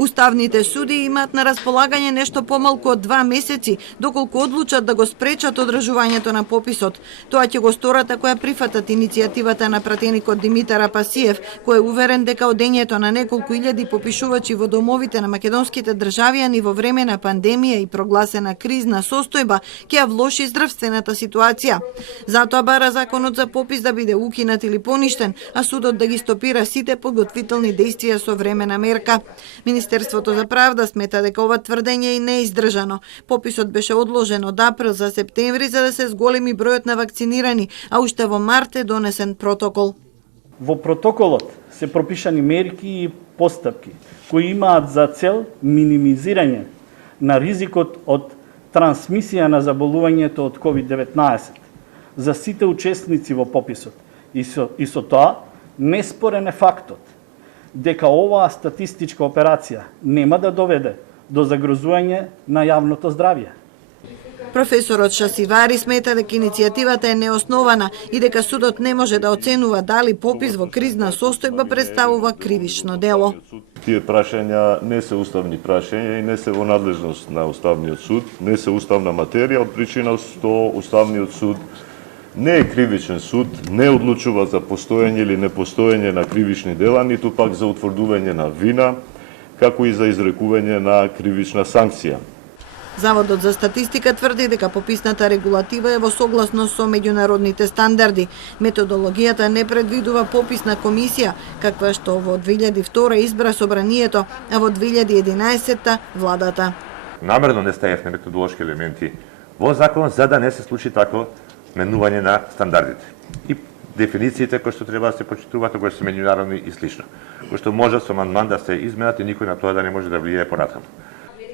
Уставните суди имаат на располагање нешто помалку од 2 месеци, доколку одлучат да го спречат одржувањето на пописот. Тоа ќе го сторат ако ја прифатат иницијативата на пратеникот Димитар Апасиев, кој е уверен дека одењето на неколку илјади попишувачи во домовите на македонските државјани во време на пандемија и прогласена кризна состојба ќе ја влоши здравствената ситуација. Затоа бара законот за попис да биде укинат или поништен, а судот да ги стопира сите подготвителни действија со времена мерка. Министерството за правда смета дека ова тврдење е неиздржано. Пописот беше одложен од април за септември за да се зголеми бројот на вакцинирани, а уште во март е донесен протокол. Во протоколот се пропишани мерки и постапки кои имаат за цел минимизирање на ризикот од трансмисија на заболувањето од COVID-19 за сите учесници во пописот. И со тоа неспорен е фактот дека оваа статистичка операција нема да доведе до загрозување на јавното здравје. Професорот Шасивари смета дека иницијативата е неоснована и дека судот не може да оценува дали попис во кризна состојба представува кривично дело. Тие прашања не се уставни прашања и не се во надлежност на Уставниот суд, не се уставна материја, од причина што Уставниот суд не е кривичен суд, не одлучува за постоење или непостоење на кривични дела, ниту пак за утврдување на вина, како и за изрекување на кривична санкција. Заводот за статистика тврди дека пописната регулатива е во согласност со меѓународните стандарди. Методологијата не предвидува пописна комисија, каква што во 2002 избра собранието, а во 2011 владата. Намерно не ставивме методолошки елементи во законот за да не се случи тако менување на стандардите и дефинициите кои што треба да се почитуваат, кои се меѓународни и слично, кои што може со амандман да се изменат и никој на тоа да не може да влијае понатаму.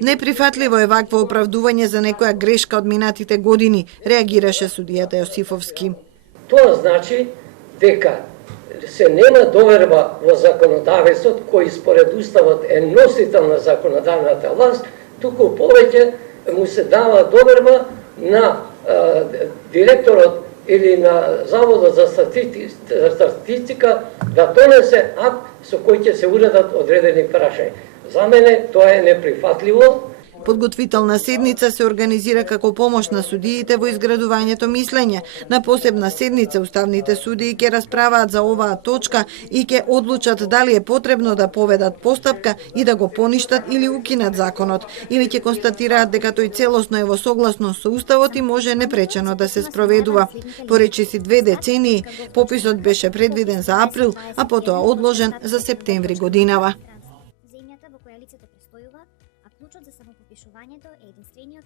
Неприфатливо е вакво оправдување за некоја грешка од минатите години, реагираше судијата Јосифовски. Тоа значи дека се нема доверба во законодавецот кој според уставот е носител на законодавната власт, туку повеќе му се дава доверба на директорот или на Заводот за статистика да донесе акт со кој ќе се уредат одредени прашања. За мене тоа е неприфатливо. Подготвителна седница се организира како помош на судиите во изградувањето мислење. На посебна седница уставните судии ќе расправаат за оваа точка и ќе одлучат дали е потребно да поведат постапка и да го поништат или укинат законот, или ќе констатираат дека тој целосно е во согласност со уставот и може непречено да се спроведува. По речиси 2 децении, пописот беше предвиден за април, а потоа одложен за септември годинава. Во која лицето престојува, а клучот за самопопишувањето е единствениот